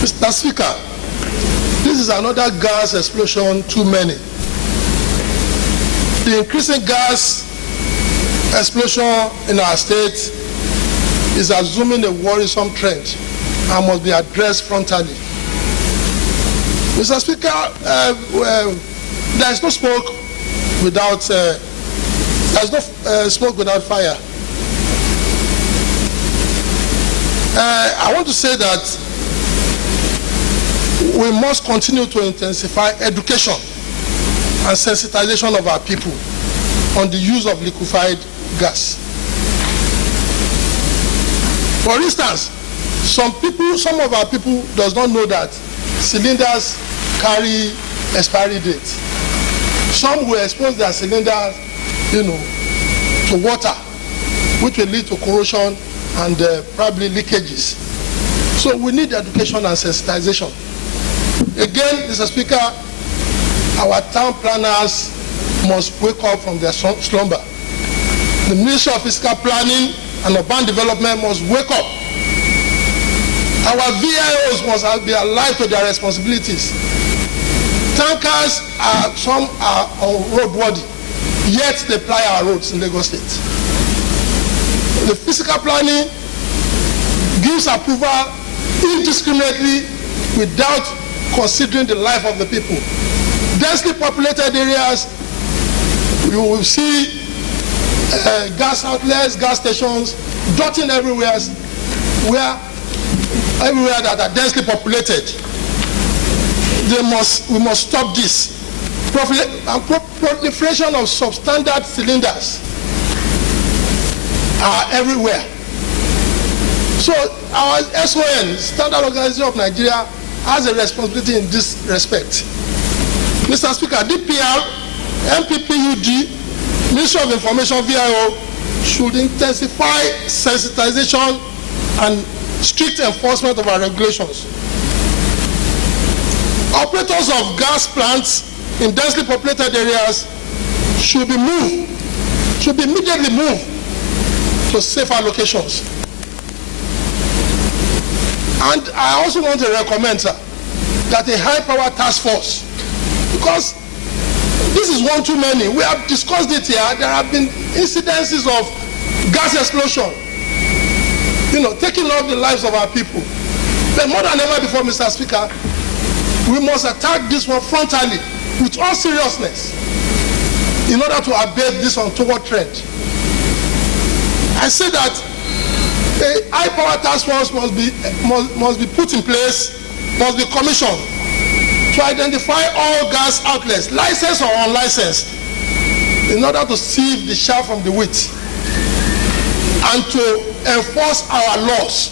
Mr. Speaker, this is another gas explosion too many. The increasing gas explosion in our state is assuming a worrisome trend and must be addressed frontally. Mr. Speaker, there is no smoke without smoke without fire. I want to say that we must continue to intensify education and sensitization of our people on the use of liquefied gas. For instance, some of our people does not know that cylinders carry expiry date. Some will expose their cylinders, to water, which will lead to corrosion and probably leakages. So we need education and sensitization. Again, Mr. Speaker, our town planners must wake up from their slumber. The Ministry of Physical Planning and Urban Development must wake up. Our VIOs must be alive to their responsibilities. Tankers some are roadworthy, yet they ply our roads in Lagos State. The physical planning gives approval indiscriminately without considering the life of the people. Densely populated areas, you will see gas outlets, gas stations, dotting everywhere that are densely populated. We must stop this. Proliferation of substandard cylinders are everywhere. So our SON, Standard Organization of Nigeria, has a responsibility in this respect. Mr. Speaker, DPR, MPPUD, Ministry of Information, VIO, should intensify sensitization and strict enforcement of our regulations. Operators of gas plants in densely populated areas should be immediately moved to safer locations. And I also want to recommend, sir, that a high-power task force, because this is one too many. We have discussed it here. There have been incidences of gas explosion, taking off the lives of our people. But more than ever before, Mr. Speaker, we must attack this one frontally with all seriousness in order to abate this untoward trend. I say that a high-power task force must be put in place, must be commissioned to identify all gas outlets, licensed or unlicensed, in order to sieve the chaff from the wheat and to enforce our laws.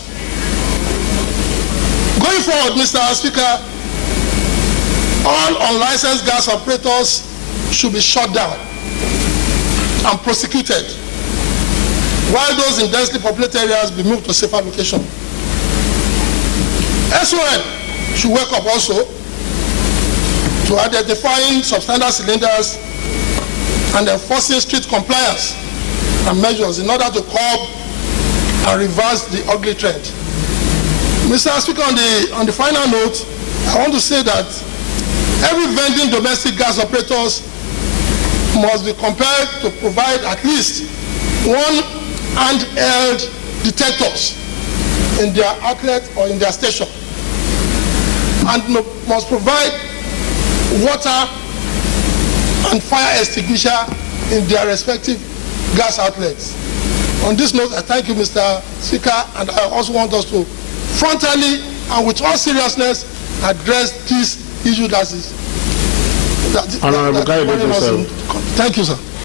Going forward, Mr. Speaker, all unlicensed gas operators should be shut down and prosecuted, while those in densely populated areas be moved to safer location. SON should wake up also to identifying substandard cylinders and enforcing strict compliance and measures in order to curb and reverse the ugly trend. Mr. Speaker, on the final note, I want to say that every vending domestic gas operators must be compelled to provide at least one handheld detectors in their outlet or in their station, and must provide water and fire extinguisher in their respective gas outlets. On this note, I thank you, Mr. Speaker, and I also want us to frontally and with all seriousness address this issue that is. Honorable Guy, thank you, sir.